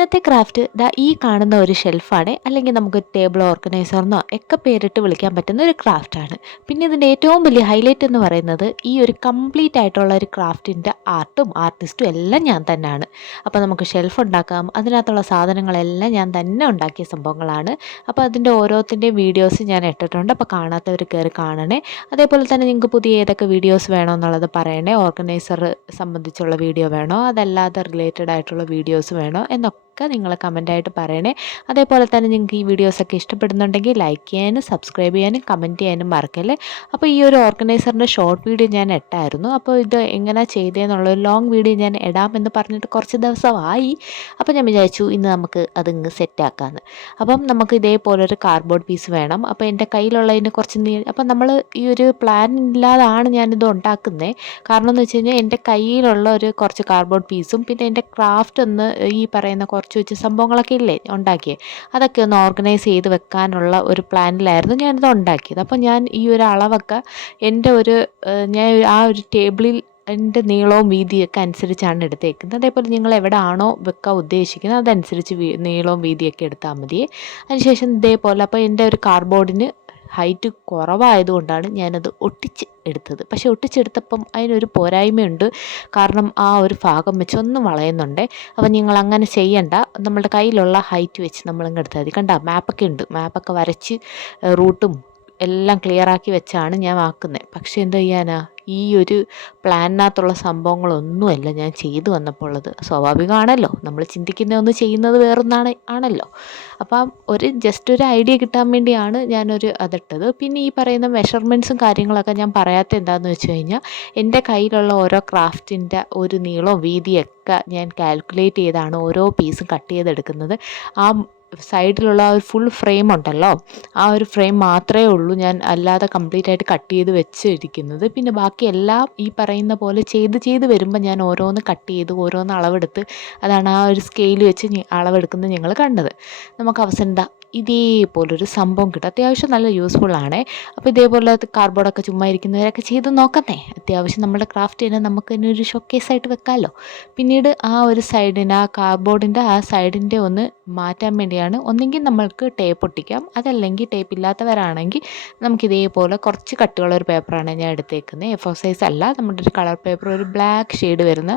ഇന്നത്തെ ക്രാഫ്റ്റ് ദാ ഈ കാണുന്ന ഒരു ഷെൽഫാണ്, അല്ലെങ്കിൽ നമുക്ക് ടേബിൾ ഓർഗനൈസറിനോ ഒക്കെ പേരിട്ട് വിളിക്കാൻ പറ്റുന്ന ഒരു ക്രാഫ്റ്റാണ്. പിന്നെ ഇതിൻ്റെ ഏറ്റവും വലിയ ഹൈലൈറ്റ് എന്ന് പറയുന്നത് ഈ ഒരു കംപ്ലീറ്റ് ആയിട്ടുള്ള ഒരു ക്രാഫ്റ്റിൻ്റെ ആർട്ടിസ്റ്റും എല്ലാം ഞാൻ തന്നെയാണ്. അപ്പോൾ നമുക്ക് ഷെൽഫ് ഉണ്ടാക്കാം, അതിനകത്തുള്ള സാധനങ്ങളെല്ലാം ഞാൻ തന്നെ ഉണ്ടാക്കിയ സംഭവങ്ങളാണ്. അപ്പോൾ അതിൻ്റെ ഓരോത്തിൻ്റെയും വീഡിയോസ് ഞാൻ ഇട്ടിട്ടുണ്ട്, അപ്പോൾ കാണാത്തവർ കയറി കാണണേ. അതേപോലെ തന്നെ നിങ്ങൾക്ക് പുതിയ ഏതൊക്കെ വീഡിയോസ് വേണോ എന്നുള്ളത് പറയണേ. ഓർഗനൈസർ സംബന്ധിച്ചുള്ള വീഡിയോ വേണോ, അതല്ലാതെ റിലേറ്റഡ് ആയിട്ടുള്ള വീഡിയോസ് വേണോ എന്നൊക്കെ നിങ്ങൾ കമൻറ്റായിട്ട് പറയണേ. അതേപോലെ തന്നെ നിങ്ങൾക്ക് ഈ വീഡിയോസൊക്കെ ഇഷ്ടപ്പെടുന്നുണ്ടെങ്കിൽ ലൈക്ക് ചെയ്യാനും സബ്സ്ക്രൈബ് ചെയ്യാനും കമൻറ്റ് ചെയ്യാനും മറക്കല്ലേ. അപ്പോൾ ഈ ഒരു ഓർഗനൈസറിൻ്റെ ഷോർട്ട് വീഡിയോ ഞാൻ ഇട്ടായിരുന്നു. അപ്പോൾ ഇത് എങ്ങനെ ചെയ്തതെന്നുള്ളൊരു ലോങ് വീഡിയോ ഞാൻ ഇടാമെന്ന് പറഞ്ഞിട്ട് കുറച്ച് ദിവസമായി. അപ്പോൾ ഞാൻ വിചാരിച്ചു ഇന്ന് നമുക്ക് അതിങ്ങ് സെറ്റാക്കാമെന്ന്. അപ്പം നമുക്ക് ഇതേപോലൊരു കാർഡ്ബോർഡ് പീസ് വേണം. അപ്പോൾ എൻ്റെ കയ്യിലുള്ളതിന് കുറച്ച് അപ്പം നമ്മൾ ഈ ഒരു പ്ലാൻ ഇല്ലാതാണ് ഞാനിത് ഉണ്ടാക്കുന്നത്. കാരണം എന്ന് വെച്ച് കഴിഞ്ഞാൽ എൻ്റെ കയ്യിലുള്ള ഒരു കുറച്ച് കാർഡ്ബോർഡ് പീസും പിന്നെ എൻ്റെ ക്രാഫ്റ്റ് ഒന്ന് ഈ പറയുന്ന കുറച്ച് വെച്ച് സംഭവങ്ങളൊക്കെ ഇല്ലേ ഉണ്ടാക്കിയേ, അതൊക്കെ ഒന്ന് ഓർഗനൈസ് ചെയ്ത് വെക്കാനുള്ള ഒരു പ്ലാനിലായിരുന്നു ഞാനിത് ഉണ്ടാക്കിയത്. അപ്പോൾ ഞാൻ ഈ ഒരു അളവൊക്കെ എൻ്റെ ഒരു ഞാൻ ആ ഒരു ടേബിളിൽ എൻ്റെ നീളവും വീതിയൊക്കെ അനുസരിച്ചാണ് എടുത്തേക്കുന്നത്. അതേപോലെ നിങ്ങൾ എവിടെ ആണോ വെക്കാൻ ഉദ്ദേശിക്കുന്നത് അതനുസരിച്ച് നീളവും വീതിയൊക്കെ എടുത്താൽ മതി. അതിനുശേഷം ഇതേപോലെ അപ്പോൾ എൻ്റെ ഒരു കാർഡ്ബോർഡിന് ഹൈറ്റ് കുറവായതുകൊണ്ടാണ് ഞാനത് ഒട്ടിച്ച് എടുത്തത്. പക്ഷേ ഒട്ടിച്ചെടുത്തപ്പം അതിനൊരു പോരായ്മയുണ്ട്. കാരണം ആ ഒരു ഭാഗം വെച്ച് ഒന്ന് വളയുന്നുണ്ട്. അപ്പം നിങ്ങൾ അങ്ങനെ ചെയ്യണ്ട, നമ്മളുടെ കയ്യിലുള്ള ഹൈറ്റ് വെച്ച് നമ്മളിങ്ങ് എടുത്താൽ മതി. കണ്ട മാപ്പൊക്കെ ഉണ്ട്, മാപ്പൊക്കെ വരച്ച് റൂട്ടും എല്ലാം ക്ലിയറാക്കി വെച്ചാണ് ഞാൻ ആക്കുന്നത്. പക്ഷേ എന്ത് ചെയ്യാനാ, ഈ ഒരു പ്ലാനിനകത്തുള്ള സംഭവങ്ങളൊന്നുമല്ല ഞാൻ ചെയ്തു വന്നപ്പോൾ ഉള്ളത്. സ്വാഭാവികമാണല്ലോ, നമ്മൾ ചിന്തിക്കുന്ന ഒന്ന് ചെയ്യുന്നത് വേറൊന്നാണ് ആണല്ലോ. അപ്പം ജസ്റ്റ് ഒരു ഐഡിയ കിട്ടാൻ വേണ്ടിയാണ് ഞാനൊരു അതിട്ടത്. പിന്നെ ഈ പറയുന്ന മെഷർമെൻറ്റ്സും കാര്യങ്ങളൊക്കെ ഞാൻ പറയാത്ത എന്താണെന്ന് വെച്ച് കഴിഞ്ഞാൽ എൻ്റെ കയ്യിലുള്ള ഓരോ ക്രാഫ്റ്റിൻ്റെ ഒരു നീളവും വീതിയൊക്കെ ഞാൻ കാൽക്കുലേറ്റ് ചെയ്താണ് ഓരോ പീസും കട്ട് ചെയ്തെടുക്കുന്നത്. ആ സൈഡിലുള്ള ആ ഒരു ഫുൾ ഫ്രെയിം ഉണ്ടല്ലോ, ആ ഒരു ഫ്രെയിം മാത്രമേ ഉള്ളൂ ഞാൻ അല്ലാതെ കംപ്ലീറ്റ് ആയിട്ട് കട്ട് ചെയ്ത് വെച്ചിരിക്കുന്നത്. പിന്നെ ബാക്കി എല്ലാം ഈ പറയുന്ന പോലെ ചെയ്ത് വരുമ്പോൾ ഞാൻ ഓരോന്ന് കട്ട് ചെയ്ത് ഓരോന്ന് അളവെടുത്ത് അതാണ് ആ ഒരു സ്കെയിൽ വെച്ച് അളവെടുക്കുന്നത് ഞങ്ങൾ കണ്ടത്. നമുക്ക് അവസാനം ഇതേപോലൊരു സംഭവം കിട്ടും. അത്യാവശ്യം നല്ല യൂസ്ഫുള്ളാണ്. അപ്പോൾ ഇതേപോലെ കാർഡ്ബോർഡൊക്കെ ചുമ്മാ ഇരിക്കുന്നവരൊക്കെ ചെയ്ത് നോക്കുന്നേ. അത്യാവശ്യം നമ്മുടെ ക്രാഫ്റ്റ് തന്നെ നമുക്ക് തന്നെ ഒരു ഷോക്കേസായിട്ട് വെക്കാമല്ലോ. പിന്നീട് ആ ഒരു സൈഡിന് ആ കാർഡ്ബോർഡിൻ്റെ ആ സൈഡിൻ്റെ ഒന്ന് മാറ്റാൻ വേണ്ടിയാണ് ഒന്നെങ്കിൽ നമ്മൾക്ക് ടേപ്പ് ഒട്ടിക്കാം, അതല്ലെങ്കിൽ ടേപ്പ് ഇല്ലാത്തവരാണെങ്കിൽ നമുക്കിതേപോലെ കുറച്ച് കട്ടിയുള്ള ഒരു പേപ്പറാണ് ഞാൻ എടുത്തേക്കുന്നത്. A4 സൈസ് അല്ല, നമ്മുടെ ഒരു കളർ പേപ്പർ, ഒരു ബ്ലാക്ക് ഷെയ്ഡ് വരുന്ന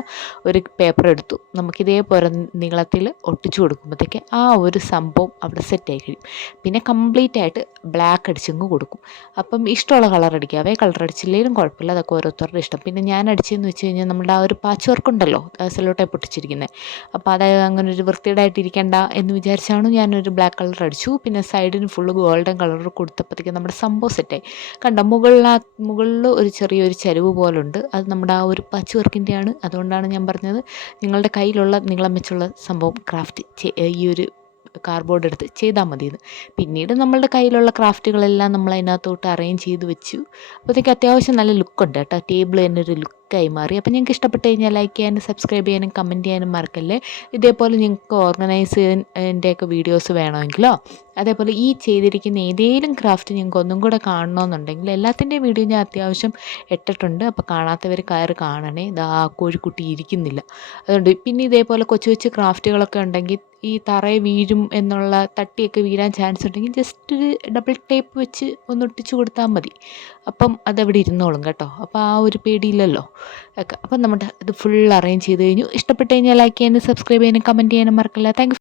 ഒരു പേപ്പർ എടുത്തു. നമുക്കിതേപോലെ നീളത്തിൽ ഒട്ടിച്ചു കൊടുക്കുമ്പോഴത്തേക്ക് ആ ഒരു സംഭവം അവിടെ സെറ്റായി കഴിയും. പിന്നെ കംപ്ലീറ്റ് ആയിട്ട് ബ്ലാക്ക് അടിച്ചങ്ങ് കൊടുക്കും. അപ്പം ഇഷ്ടമുള്ള കളർ അടിക്കാവേ, കളർ അടിച്ചില്ലെങ്കിലും കുഴപ്പമില്ല, അതൊക്കെ ഓരോരുത്തരുടെ ഇഷ്ടം. പിന്നെ ഞാൻ അടിച്ചതെന്ന് വെച്ച് കഴിഞ്ഞാൽ നമ്മുടെ ആ ഒരു പാച്ച് വർക്ക് ഉണ്ടല്ലോ, സെല്ലോ ടേപ്പ് ഒട്ടിച്ചിരിക്കുന്നത്. അപ്പോൾ അത് അങ്ങനെ ഒരു വൃത്തിയുടായിട്ടിരിക്കേണ്ട എന്ന് വിചാരിച്ചാണ് ഞാനൊരു ബ്ലാക്ക് കളർ അടിച്ചു. പിന്നെ സൈഡിന് ഫുള്ള് ഗോൾഡൻ കളർ കൊടുത്തപ്പോഴത്തേക്കും നമ്മുടെ സംഭവം സെറ്റായി. കണ്ടോ, മുകളിൽ ഒരു ചെറിയൊരു ചരിവ് പോലുണ്ട്. അത് നമ്മുടെ ആ ഒരു പാച്ച് വർക്കിൻ്റെയാണ്. അതുകൊണ്ടാണ് ഞാൻ പറഞ്ഞത് നിങ്ങളുടെ കയ്യിലുള്ള നീളം വെച്ചുള്ള സംഭവം ക്രാഫ്റ്റ് ഈ ഒരു കാർഡ്ബോർഡ് എടുത്ത് ചെയ്താൽ മതിയെന്ന്. പിന്നീട് നമ്മളുടെ കയ്യിലുള്ള ക്രാഫ്റ്റുകളെല്ലാം നമ്മൾ അതിനകത്തോട്ട് അറേഞ്ച് ചെയ്ത് വെച്ചു. അപ്പോഴത്തേക്ക് അത്യാവശ്യം നല്ല ലുക്കുണ്ട് കേട്ടോ, ടേബിൾ തന്നെ ഒരു ലുക്കായി മാറി. അപ്പോൾ നിങ്ങൾക്ക് ഇഷ്ടപ്പെട്ട് കഴിഞ്ഞാൽ ലൈക്ക് ചെയ്യാനും സബ്സ്ക്രൈബ് ചെയ്യാനും കമൻറ്റ് ചെയ്യാനും മറക്കല്ലേ. ഇതേപോലെ നിങ്ങൾക്ക് ഓർഗനൈസിൻ്റെയൊക്കെ വീഡിയോസ് വേണമെങ്കിലോ അതേപോലെ ഈ ചെയ്തിരിക്കുന്ന ഏതെങ്കിലും ക്രാഫ്റ്റ് നിങ്ങൾക്ക് ഒന്നും കൂടെ കാണണമെന്നുണ്ടെങ്കിൽ എല്ലാത്തിൻ്റെയും വീഡിയോ ഞാൻ അത്യാവശ്യം ഇട്ടിട്ടുണ്ട്. അപ്പോൾ കാണാത്തവർ കയറി കാണണേ. ഇതാ കോഴിക്കുട്ടി ഇരിക്കുന്നില്ല, അതുകൊണ്ട്. പിന്നെ ഇതേപോലെ കൊച്ചു കൊച്ചു ക്രാഫ്റ്റുകളൊക്കെ ഉണ്ടെങ്കിൽ ഈ തറയെ വീഴും എന്നുള്ള തട്ടിയൊക്കെ വീഴാൻ ചാൻസ് ഉണ്ടെങ്കിൽ ജസ്റ്റ് ഒരു ഡബിൾ ടേപ്പ് വെച്ച് ഒന്ന് ഒട്ടിച്ചു കൊടുത്താൽ മതി. അപ്പം അതവിടെ ഇരുന്നോളും കേട്ടോ. അപ്പോൾ ആ ഒരു പേടിയില്ലല്ലോ ഒക്കെ. അപ്പം നമ്മുടെ ഇത് ഫുൾ അറേഞ്ച് ചെയ്ത് കഴിഞ്ഞു. ഇഷ്ടപ്പെട്ട് കഴിഞ്ഞാൽ ലൈക്ക് ചെയ്യാനും സബ്സ്ക്രൈബ് ചെയ്യാനും കമൻറ്റ് ചെയ്യാനും മറക്കില്ല. താങ്ക്